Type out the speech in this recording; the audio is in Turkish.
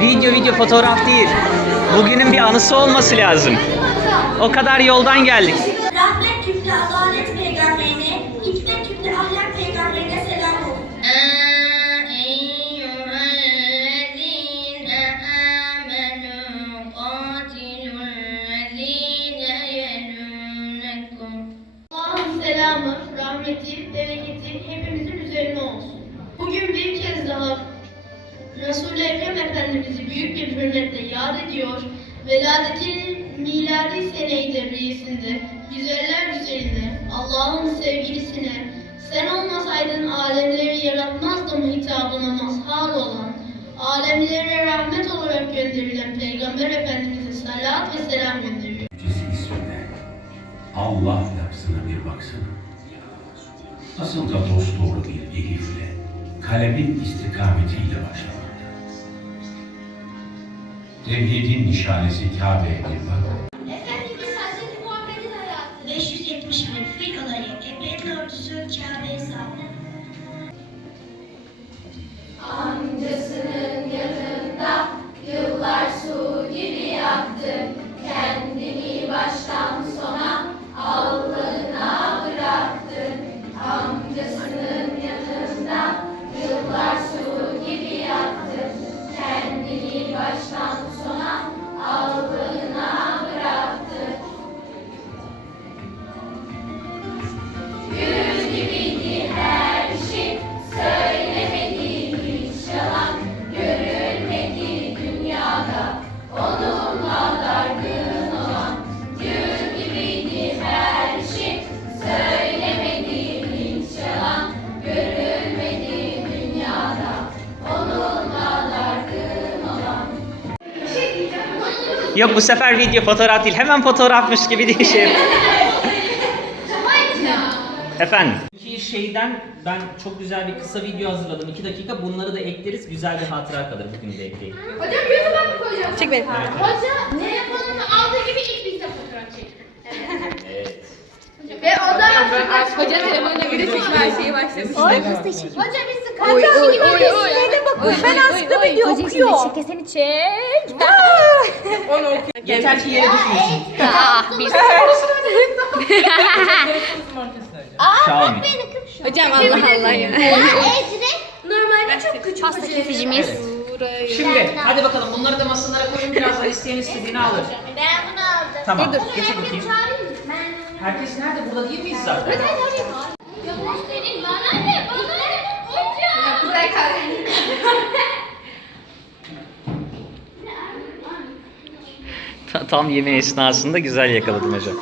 Video video fotoğraf değil. Bugünün bir anısı olması lazım. O kadar yoldan geldik. Rahmet cümle adalet peygamberine, hikmet cümle ahlak peygamberine selam olsun. Selamı, rahmeti, bereketi hepimizin üzerine olsun. Bugün bir Resul-i Ekrem Efendimiz'i büyük bir hürmetle yad ediyor. Veladetin miladi sene-i devriyesinde güzeller güzeline, Allah'ın sevgilisine, sen olmasaydın alemleri yaratmazdım hitabına mazhar olan, alemlere rahmet olarak gönderilen Peygamber Efendimiz'e salat ve selam gönderiyor. Allah lafzına bir baksana. Nasıl da dosdoğru bir elifle, kalemin istikametiyle başlamakta. Tevhidin nişanesi Kabe'ye bir bak. Efendimiz Hazreti Muhammed'in hayatı. 571 frikaları, epey örtüsü Kabe'ye sahip. Yok bu sefer video fotoğraf değil. Hemen fotoğrafmış gibi diye şey. Efendim. İki şeyden ben çok güzel bir kısa video hazırladım. 2 dakika. Bunları da ekleriz. Güzel bir hatıra kalır. Bugün de ekleyin. Hocam YouTube'a mı koyacağım? Çek beni. Hoca telefonunu aldığı gibi ilk bizde fotoğraf çekti. Evet. Ve o da Hoca telefonuna göre çekme şeyi başlamış. hoca bizi Oy kaç oy gibi oy oy. bakın ben aslında video okuyor. Çekesini çek. Yeter ki yere düşmesin. Ah bir. Xiaomi. Hocam Allah Allah ya. Normalde çok küçük Pasta kesicimiz. Şimdi hadi bakalım bunları da masalara koyun. Birazdan isteyen istediğini alır. Ben bunu aldım. Tamam. Getir bakayım. Herkes nerede? Burada değil miyiz zaten? Senin bana ne? Bana ne? Hocam. Güzel kahve. Tam yeme esnasında güzel yakaladım hocam.